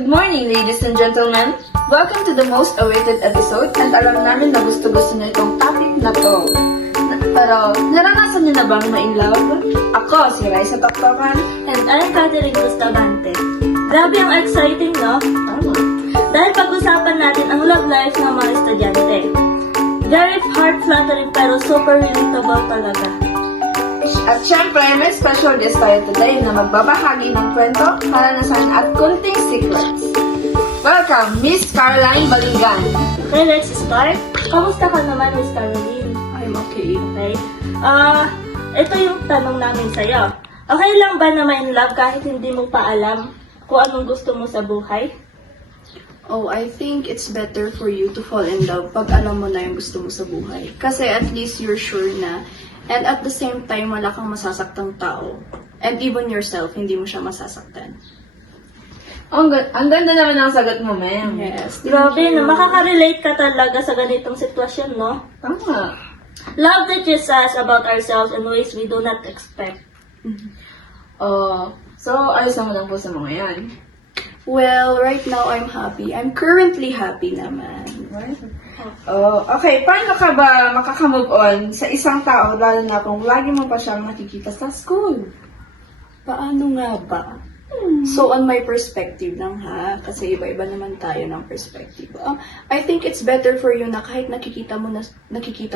Good morning, ladies and gentlemen. Welcome to the most awaited episode at alam namin na gusto-gusto niyo itong topic na to. Pero, naranasan niyo na bang ma-inlove? Ako, si Raisa Toktokan. And I'm Catherine Bustamante. Grabe ang exciting, no? Tama. Dahil pag-usapan natin ang love life ng mga estudyante. Very heart-fluttering pero super relatable talaga. At syempre, may special guest tayo today na magbabahagi ng kwento, karanasan at kunting secrets. Welcome, Miss Caroline Balingan. Okay, let's start. Kamusta ka naman, Miss Caroline? I'm okay. Okay. Ito yung tanong namin sa'yo. Okay lang ba na ma-in love kahit hindi mo pa alam kung anong gusto mo sa buhay? Oh, I think it's better for you to fall in love pag alam mo na yung gusto mo sa buhay. Kasi at least you're sure na, and at the same time, wala kang masasaktang tao. And even yourself, hindi mo siya masasaktan. Ang ganda naman ng sagot mo, ma'am. Yes. Grabe, no? Makaka-relate ka talaga sa ganitong sitwasyon, no? Tama. Love teaches us about ourselves in ways we do not expect. So, ayos naman ang puso mo ngayon. Well, right now, I'm happy. I'm currently happy naman. Okay. Paano ka ba makaka-move on sa isang tao lalo na kung lagi mo pa siyang nakikita sa school? Paano nga ba? So, on my perspective lang ha, kasi iba-iba naman tayo ng perspective. I think it's better for you na kahit nakikita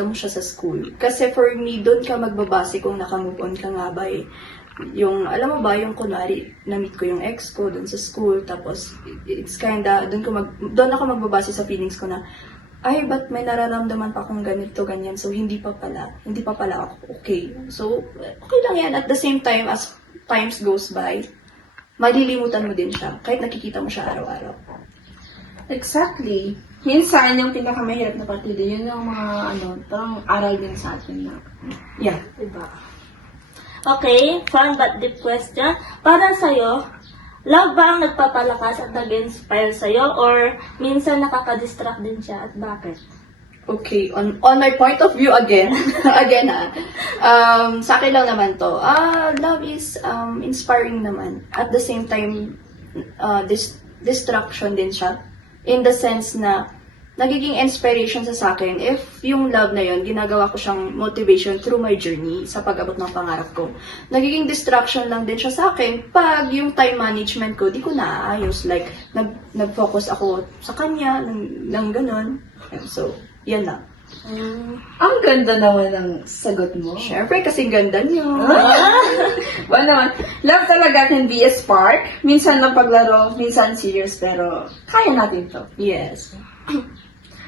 mo siya sa school. Kasi for me, doon ka magbabase kung naka-move on ka nga ba eh. Yung, alam mo ba, yung kunwari, na-meet ko yung ex ko doon sa school, tapos it's kinda, doon ako magbabase sa feelings ko na, ay, ba't may nararamdaman pa akong ganito, ganyan, so hindi pa pala ako okay. So, okay lang yan. At the same time, as times goes by, malilimutan mo din siya, kahit nakikita mo siya araw-araw. Exactly. Minsan, yung pinakamahirap na partido, yun yung mga, parang aral din sa atin na. Yeah. Diba? Okay, fun but deep question. Para sa'yo, love ba ang nagpapalakas at nag-inspire sa'yo or minsan nakaka-distract din siya at bakit? Okay, on my point of view again, sa akin lang naman to, love is inspiring naman. At the same time, distraction din siya. In the sense na, nagiging inspiration sa akin if yung love na yon ginagawa ko siyang motivation through my journey sa pag-abot ng pangarap ko. Nagiging distraction lang din siya sa akin pag yung time management ko, di ko naaayos. Like, nag-focus ako sa kanya, ng ganun. So, yan lang. Ang ganda naman ng sagot mo. Siyempre, kasi ganda niyo. Well naman, love talaga can be a spark. Minsan lang paglaro, minsan serious, pero kaya natin to. Yes.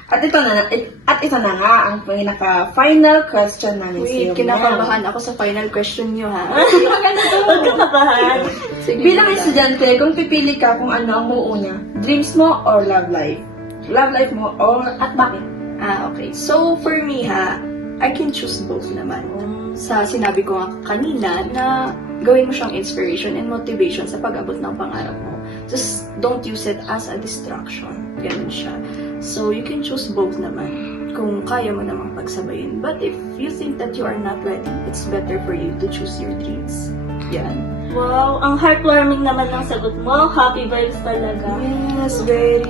At ito na nga ang pinaka-final question namin sa iyo. Wait, kinakabahan ako sa final question niyo, ha? Huwag ka kabahan. Sige, Bilang estudyante, kung pipili ka kung ano ang muuna, dreams mo or love life? Love life mo or at bakit? Okay. So, for me, I can choose both naman. Sa sinabi ko nga kanina na gawin mo siyang inspiration and motivation sa pag-abot ng pangarap mo. Just don't use it as a distraction. Ganun siya. So, you can choose both naman kung kaya mo namang pagsabayin. But if you think that you are not ready, it's better for you to choose your dreams. Yan. Wow, ang heartwarming naman ng sagot mo. Happy vibes talaga. Yes, very.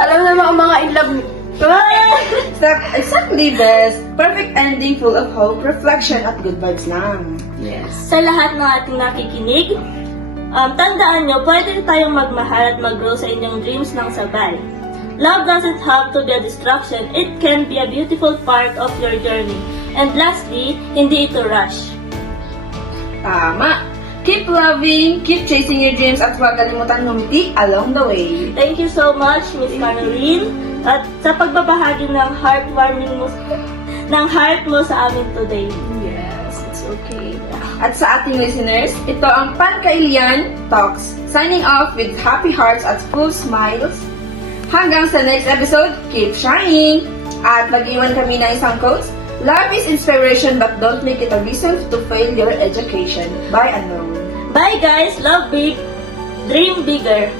Alam naman ang mga in love. Exactly, best. Perfect ending full of hope, reflection, at good vibes lang. Yes. Sa lahat ng ating nakikinig, tandaan nyo, pwede tayong magmahal at mag-grow sa inyong dreams ng sabay. Love doesn't have to be a distraction. It can be a beautiful part of your journey. And lastly, hindi ito rush. Tama. Keep loving, keep chasing your dreams, at huwag kalimutan ngumiti along the way. Thank you so much, Miss Caroline, at sa pagbabahagi ng heartwarming mo, ng heart mo sa amin today. Yes, it's okay. At sa ating listeners, ito ang Pankailian Talks. Signing off with happy hearts at full smiles. Hanggang sa next episode, keep shining! At mag-iwan kami ng isang quotes. Love is inspiration but don't make it a reason to fail your education. Bye, Unknown. Bye guys, love big, dream bigger.